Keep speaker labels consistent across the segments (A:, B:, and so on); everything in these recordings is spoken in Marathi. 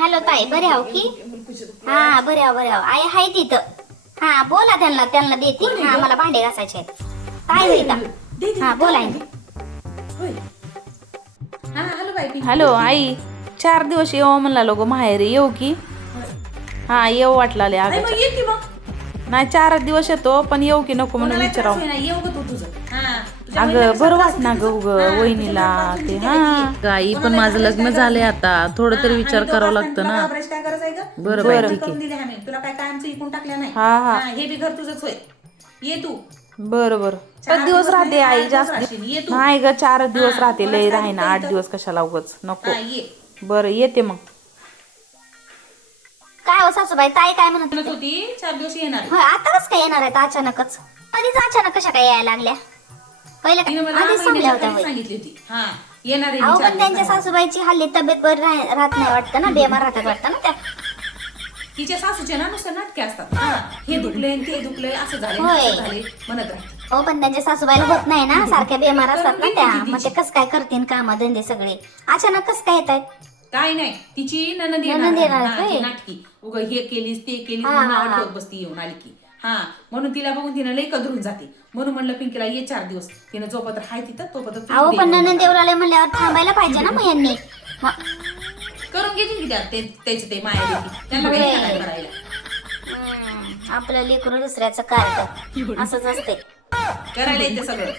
A: हॅलो ताई बरे आहो की? हा बरे आहो बरे आहो. आई हाय तिथं. हा बोला त्यांना त्यांना देते. हा मला भांडे घासायचे आहेत. काय होईल हा बोला.
B: हा हॅलो बाई पिंकी.
C: हॅलो आई. चार दिवस येऊ म्हणला लोक माहेरी. येऊ की? हा येऊ वाटला अगं नाही चार दिवस येतो पण येऊ की नको म्हणून विचारावं.
B: होईना, येऊ ग तू तुझं. हा तुझ्या
C: अगं बरं वाटना ग. उग
B: हा,
C: वहिनीला ते हा. आई पण माझं लग्न झालंय? आता थोडं तरी विचार करावं लागतं ना? बरं बाई, ठीक आहे.
B: तुला काय कायमचं इकून टाकलं नाही.
C: हा, हा.
B: हे बी घर तुझंच होय. ये तू.
C: बरं बरं. दिवस राहते आई जास्त. नाही ग चार दिवस राहते लय राही ना आठ? दिवस कशाला उगच. नको.
B: ये.
C: बरं येते मग.
A: सासूबाई ताई काय म्हणत
B: म्हणत होती चार दिवस येणार.
A: होय आता कस काय येणार आहेत अचानकच? कधीच अचानक कशा काय यायला लागल्या? पहिले
B: तिने मला
A: आधीच सांगल्या
B: महिन्याच्या
A: होत्या
B: खाली
A: होय.
B: सांगितली होती. हा येणार आहे
A: अहो
B: मी चार
A: पण त्यांच्या. सासूबाईची हल्ली तब्येत बरी राह- राहत नाही वाटतं ना बेमार राहतात वाटतं ना त्या.
B: तिच्या सासूचे ना नुसतं नाटके असतात. हा, हे दुखले आणि ते दुखले असं झाले
A: होय.
B: झाले म्हणत राहते
A: हो पण त्यांच्या सासूबाईला होत नाही ना सारख्या बेमार असतात ना त्या. मग ते कस काय करतील काम धंदे सगळे? अचानक कस काय येत आहेत
B: काय नाही तिची ननद
A: नणंद
B: येणार आहे. ती नाटकी. उग हे केलीस ते केलीस
A: हा,
B: म्हणून
A: हा,
B: नाव
A: हा.
B: ठेवत बसती येऊन आली की. हा म्हणून तिला बघून तिनं लई कदरून जाते. म्हणून म्हणलं पिंकीला ये चार दिवस. तिनं जोपत्र हाय तिथं तोपत्र
A: अहो पण ननंद देवराले म्हणल्यावर थांबायला पाहिजे ना मग यांनी. मग
B: करून घेतील की त्या ते त्याचे ते माया. त्यांना काही नाही काय करायला.
A: हम्म, आपलं लेकरू दुसऱ्याचं कार्ड असंच असते
B: करायला येते सगळं.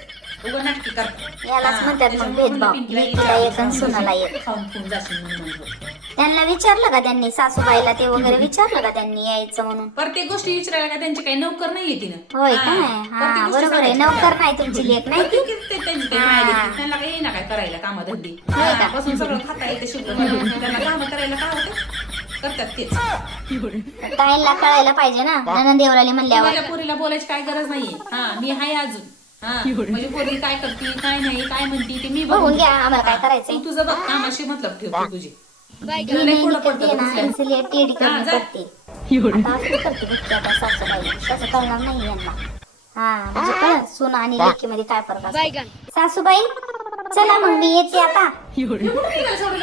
B: उगं नाटकी करतात
A: यालाच
B: हा,
A: म्हणतात मग
B: त्याच्यामुळे
A: भेदभाव.
B: म्हणलं पिंकीला ये
A: लेकीला
B: चार
A: एक
B: दिवस
A: आणि सुनाला एक.
B: खाऊन पिऊन जाशील म्हणून म्हणलं.
A: त्यांना विचारलं का त्यांनी सासूबाईला ते वगैरे विचारलं का त्यांनी यायचं म्हणून
B: प्रत्येक गोष्टी विचारायला का त्यांची काही नोकर नाहीये तिनं
A: होय
B: हा,
A: काय
B: प्रत्येक
A: हा
B: गोष्टी
A: बरोबर आहे
B: सांगायची
A: नोकर. नाही तुमची लेख नाही
B: ते त्यांची ते
A: हा.
B: माया लेकी. त्यांना काही येईना काय करायला कामधंदे
A: होय का?
B: बसून सगळं खाता येते त्यांना काम करायला काय होतं करतात तेच
A: कळायला पाहिजे ना ननंद देवराली म्हणल्यावर
B: माझ्या पोरीला बोलायची काय गरज नाहीये हा मी हाय अजून हा म्हणजे पोरी काय करते काय नाही काय म्हणते ते मी
A: बघून घ्या आम्हाला काय
B: तू
A: करायचंय.
B: तुझं बघ कामाशी मतलब ठेव तू तुझी. तुला लई पुढं पडतं दुसऱ्या. हा, जा.
A: हा म्हणजे सून आणि काय फरक असतो. सासूबाई चला मग मी येते आता.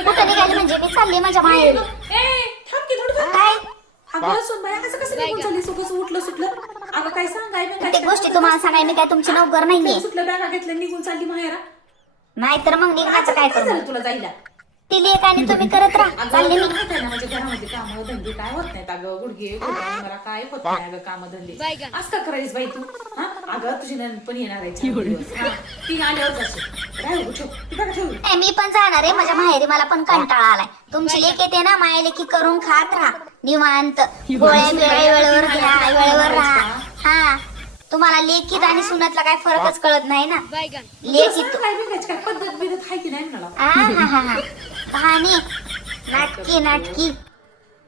A: कुठं निघाली? म्हणजे मी चालली माझ्या माहेरी
B: ए, थांब की थोडं थांब.
A: काय
B: असं कसं निघून चालली उठलं सुटलं? अगं काय सांगाय मी
A: प्रत्येक गोष्टी तुम्हाला सांगाय मी काय तुमची नोकर नाहीये.
B: सुटलं बॅगा घेतलं निघून चालली माहेरा?
A: नाहीतर मग निघण्याचं काय
B: काय
A: करू?
B: झालं तुला जायला?
A: ती लेख आणि तुम्ही करत राहा. चालली मी.
B: घरामध्ये काम धंदे काय होत नाहीत? अगं गुडघे गुडघे मला काय होत नाही अगं काम धंदे. असं का करायच बाई तू? हा? अगं तुझी नंद पण येणार आहे चार दिवस. हा, ती आल्यावर जाशील राहू ठेव ती बघा ठेव.
A: नाही, मी पण जाणार आहे. माझ्या माहेरी मला पण कंटाळा आलाय. तुमची लेख येते ना माया लेखी करून खात राहा. निवांत. गोळ्या बिळ्या वेळेवर घ्या वेळेवर राहा. हा. तुम्हाला लेखीत आणि सुनातला काय फरकच कळत नाही ना. लेखीत
B: काय बिघायची? काय पद्धत आहे की नाही मला
A: हा हा हा हा. कहाणी? नाटकी नाटकी.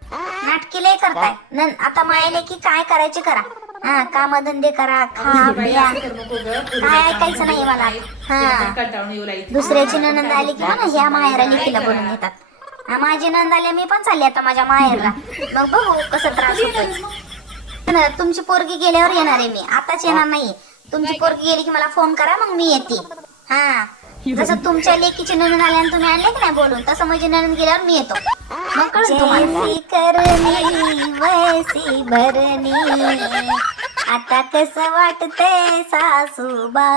A: नाटकी लय करताय. न आता माया लेखी काय करायचे करा. हा करा खा प्या
B: असं करू गं. पोरीला
A: काय
B: काम
A: ऐकायचं नाही मला. हा.
B: तिला.
A: दुसऱ्याची ननंद आली की म्हणा ह्या माहेरा बनवून घेतात हा, माझी नंद आली मी पण चालली आता माझ्या माहेरला. मग बघू कसं त्रास होतोय. न, तुमची पोरगी गेल्यावर येणार आहे मी. आताच येणार नाही तुमची पोरगी गेली की मला फोन करा मग मी येते. हा. जसं तुमच्या लेकीची आली आणि तुम्ही आणले की नाही बोलून तसं माझी ननंद गेल्यावर मी येतो. मग कळलं तुम्हाला? करणी वैसी भरणी. आता कसं वाटतंय सासूबा